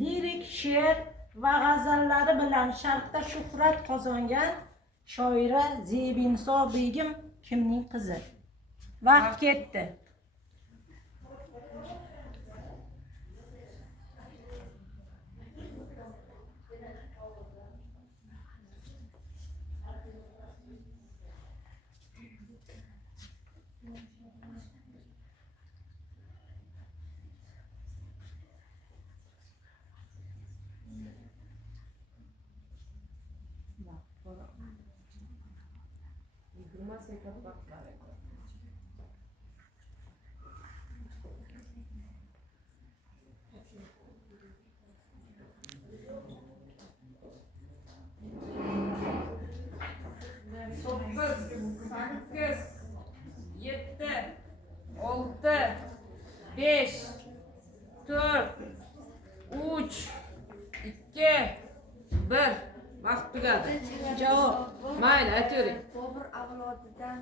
lirik she'r va g'azallari bilan Sharqda shuhrat qozongan shoira Zebinso begim kimning qizi? Vaqt ketdi. Vaqt tugadi. Javob. Mayli, aytavering. Bobur avlodidan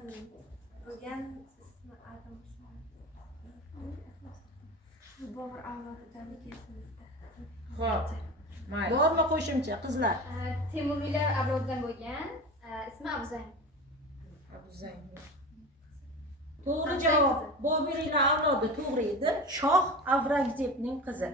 bo'lgan ismi Adam. Bobur avlodidan esimizda. Xo'p. Mayli. Bormi qo'shimcha qizlar? Temuriylar avlodidan bo'lgan ismi Abzang. Abzang. To'g'ri javob. Bobiriylar avlodi to'g'ri edi. Shoh Avrangzebning qizi.